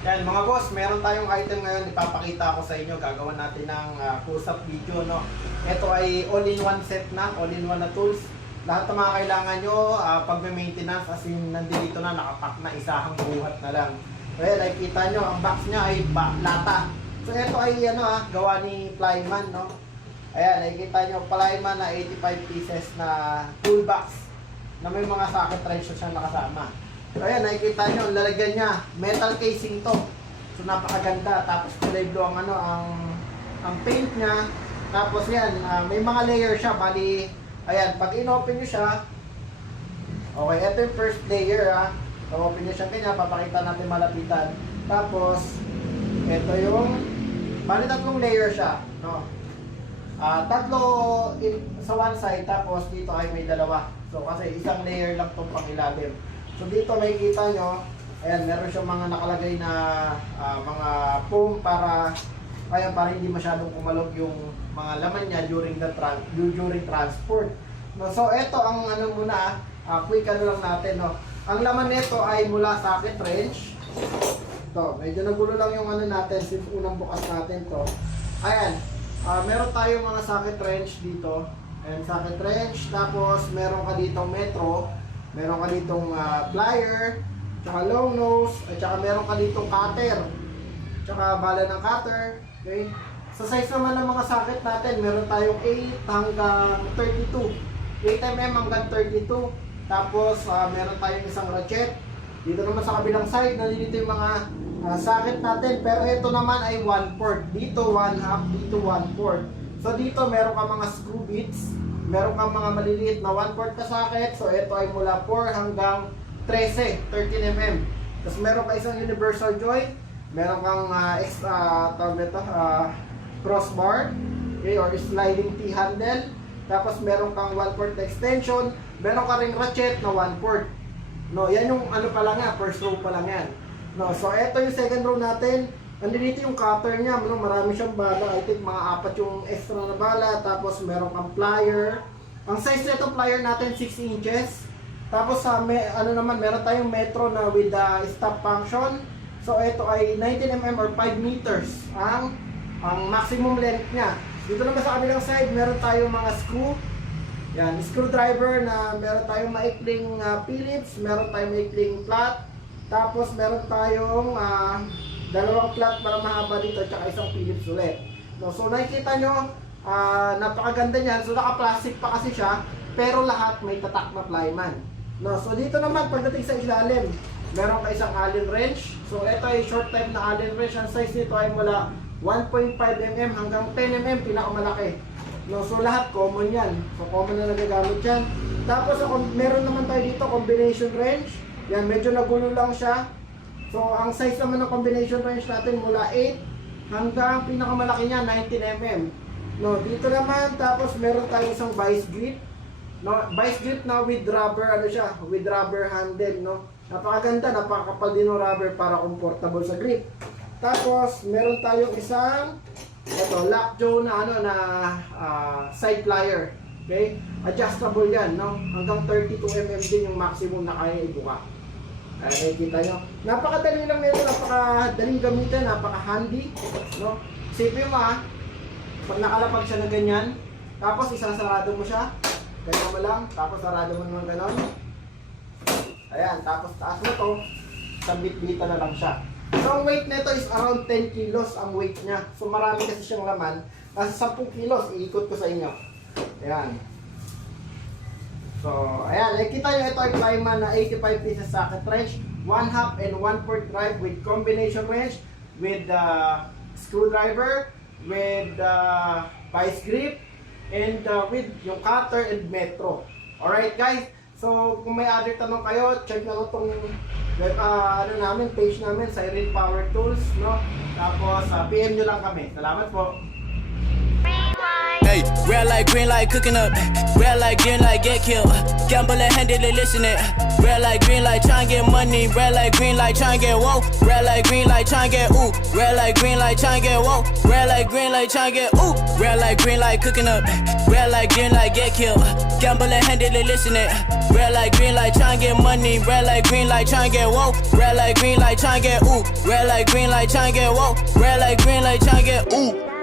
Yan mga boss, meron tayong item ngayon ipapakita ko sa inyo. Gagawin natin ng close-up video, no. Ito ay all-in-one set na, all-in-one na tools. Lahat ng mga kailangan nyo pag-maintenance, as in nandito na, nakapack na, isahang buhat na lang. Well, nakikita nyo, ang box nya ay lata. So ito ay gawa ni Plyman, no. Ayan, nakikita nyo, Plyman na 85 pieces na toolbox na may mga socket wrench siya nakasama. So ayan, nakikita nyo, ang lalagyan niya, metal casing to. So napakaganda. Tapos kulay blue ang paint niya. Tapos yan, may mga layer siya. Bali, ayan, pag in-open nyo siya, okay, ito yung first layer So open nyo siya kanya, papakita natin malapitan. Tapos, ito yung, bali tatlong layer siya, no? Tatlo sa one side, tapos dito ay may dalawa. So kasi isang layer lang itong pangilalim. So dito makikita nyo, ayan, meron siyang mga nakalagay na mga foam para hindi masyadong kumalog yung mga laman niya during transport. No, so ito ang muna, quick lang natin, no. Ang laman nito ay mula sa socket wrench. Ito, medyo nagulo lang yung natin since unang bukas natin to. Ayan, meron tayong mga socket wrench dito. Ayan, socket wrench, tapos meron ka ditong metro. Meron ka ditong plier, tsaka long nose, at tsaka meron ka ditong cutter, tsaka bala ng cutter. Okay? Sa size naman ng mga socket natin, meron tayong 8 hanggang 32. 8mm hanggang 32. Tapos meron tayong isang ratchet. Dito naman sa kabilang side, nandito yung mga socket natin. Pero ito naman ay 1/4. Dito 1/2, dito 1/4. So dito meron ka mga screw bits. Meron kang mga maliliit na 1/4 ka socket. So ito ay mula 4 hanggang 13mm. Tapos meron ka isang universal joint. Meron kang crossbar, okay, or sliding T-handle. Tapos meron kang 1/4 na extension. Meron ka ring ratchet na 1/4. No, yan yung pa lang yan, first row pa lang yan. No, so ito yung second row natin. Nandito yung cutter niya, marami siyang bala. I think mga 4 yung extra na bala. Tapos meron kang plier. Ang size nito plier natin 6 inches. Tapos meron tayong metro na with stop function. So ito ay 19mm or 5 meters ang maximum length niya. Dito naman sa kabilang side, meron tayong mga screw. Yan, screwdriver na meron tayong maikling Phillips, meron tayong maikling flat. Tapos meron tayong dalawang flat para mahaba dito, tsaka isang Phillips ulit. No, so nakikita nyo, napakaganda niyan. So naka-plastic pa kasi siya, pero lahat may tatak na Plyman. No, so dito naman pagdating sa ilalim, meron ka isang Allen wrench. So ito ay short type na Allen wrench. Ang size nito ay mula 1.5mm hanggang 10mm, pinakamalaki. No, so lahat common yan. So common na nagagamit yan. Tapos meron naman tayo dito combination wrench. Yan, medyo nagulo lang siya. So, ang size naman ng combination wrench natin mula 8 hanggang pinakamalaki niya, 19mm. No, dito naman, tapos meron tayong isang vice grip. No, vice grip na with rubber, with rubber handle, no. Napakaganda, napakapal din ng rubber para comfortable sa grip. Tapos, meron tayong isang lockjaw na side plier. Okay? Adjustable yan, no. Hanggang 32mm din yung maximum na kaya ibuka. Nakikita nyo. Napakadali lang nito, napakadaling gamitin, napaka-handy. No? Isipin mo pag nakalapag siya na ganyan, tapos isasarado mo siya, ganyan mo lang, tapos sarado mo naman ganon. Ayan, tapos taas mo to, sabit-bita na lang siya. So ang weight nito is around 10 kilos ang weight niya. So marami kasi siyang laman. Nasa 10 kilos, iikot ko sa inyo. Ayan. So, ayan, nakikita nyo, ito ay Plyman na 85 pieces socket wrench, 1/2 and 1/4 drive with combination wrench, with screwdriver, with vice grip, and with yung cutter and metro. Alright guys, so kung may other tanong kayo, check na itong page namin, Siren Power Tools, no? Tapos PM nyo lang kami. Salamat po. Hey, red light, green light, cooking up. Red light, green light, get killed. Gamble and handedly listening. Red light, green light, try and get money. Red light, green light, try and get woke. Red light, green light, try and get ooh. Red light, green light, try and get woke. Red light, green light, try and get ooh. Red light, green light, cooking up. Red light, green light, get killed. Gamble and handedly listening. Red light, green light, try and get money. Red light, green light, try and get woke. Red light, green light, try and get ooh. Red light, green light, try and get woke. Red light, green light, try and get ooh.